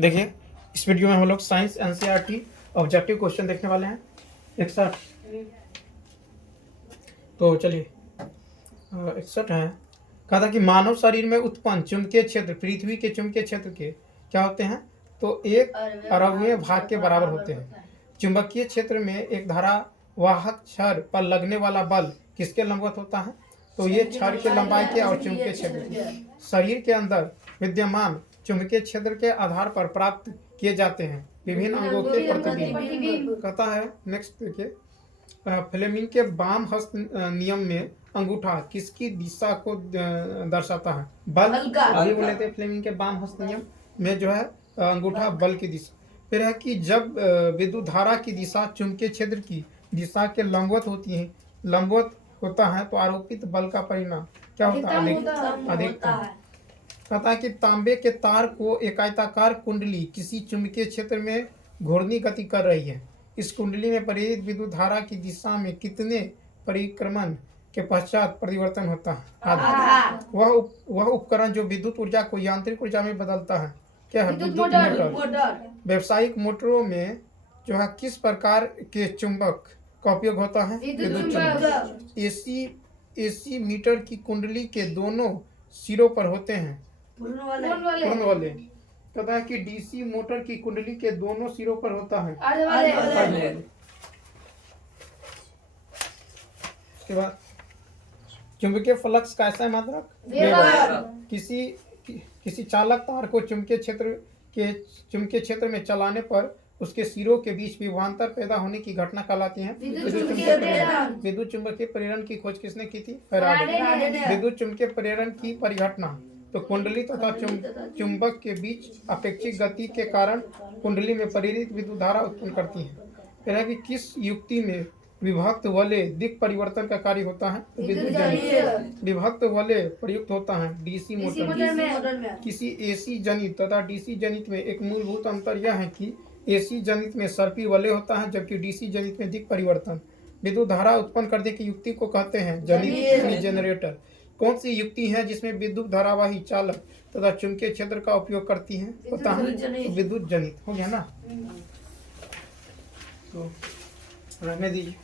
देखिए इस वीडियो में हम लोग साइंस एनसीईआरटी ऑब्जेक्टिव क्वेश्चन देखने वाले हैं 61। तो चलिए 61 है। कहा था कि मानव शरीर में उत्पन्न चुंबकीय क्षेत्र पृथ्वी के चुंबकीय क्षेत्र के क्या होते हैं, तो 1/अरबवें भाग के बराबर होते हैं। चुंबकीय क्षेत्र में एक धारावाहक छड़ पर लगने वाला बल किसके लंबवत होता है, तो ये छड़ के लंबाई के और चुंबकीय क्षेत्र के। शरीर के अंदर विद्यमान चुंबकीय क्षेत्र के आधार पर प्राप्त किए जाते हैं विभिन्न अंगों के प्रतिबिंब। कहता है नेक्स्ट देखिए, फ्लेमिंग के वाम हस्त नियम में अंगूठा किसकी दिशा को दर्शाता है, बल। अभी बोले थे फ्लेमिंग के वाम हस्त नियम में जो है अंगूठा बल की दिशा। फिर है कि जब विद्युत धारा की दिशा चुंबकीय क्षेत्र की दिशा के लंबवत होती है, लंबवत होता है तो आरोपित बल का परिणाम क्या होता है, अधिकतम। कहता है कि तांबे के तार को एक आयताकार कुंडली किसी चुंबकीय क्षेत्र में घूर्णी गति कर रही है। इस कुंडली में प्रेरित विद्युत धारा की दिशा में कितने परिक्रमण के पश्चात परिवर्तन होता है, आधा। वह उपकरण जो विद्युत ऊर्जा को यांत्रिक ऊर्जा में बदलता है क्या है, विद्युत मोटर। व्यावसायिक मोटरों में जो है किस प्रकार के चुंबक का उपयोग होता है, विद्युत चुंबक। एसी मीटर की कुंडली के दोनों सिरों पर होते हैं पूर्ण वाले। कहता है कि डीसी मोटर की कुंडली के दोनों सिरों पर होता है अर्ध वाले। उसके बाद चुंबकीय फ्लक्स का ऐसा मात्रक वेबर। किसी चालक तार को चुंबकीय क्षेत्र में चलाने पर उसके सिरों के बीच विभवांतर पैदा होने की घटना कहलाती है विद्युत चुंबकीय प्रेरण की खोज किसने की थी, फैराडे। विद्युत चुंबकीय प्रेरण की परिघटना तो कुंडली तथा चुंबक के बीच अपेक्षित गति के कारण कुंडली में प्रेरित विद्युत धारा उत्पन्न करती है। फिर है कि किस युक्ति में विभक्त वलय दिक् परिवर्तन का कार्य होता है, विद्युत जनित। विभक्त वलय प्रयुक्त होता है डीसी मोटर में। किसी एसी जनित तथा डीसी जनित में एक मूलभूत अंतर यह है कि एसी जनित में सर्पी वलय होता है जबकि डीसी जनित में दिक् परिवर्तन। विद्युत धारा उत्पन्न करने की युक्ति को कहते हैं जनित, जनरेटर। कौन सी युक्ति है जिसमें विद्युत धारावाही चालक तथा चुंबकीय क्षेत्र का उपयोग करती है, पता है, विद्युत जनित। हो गया ना, तो रहने दीजिए।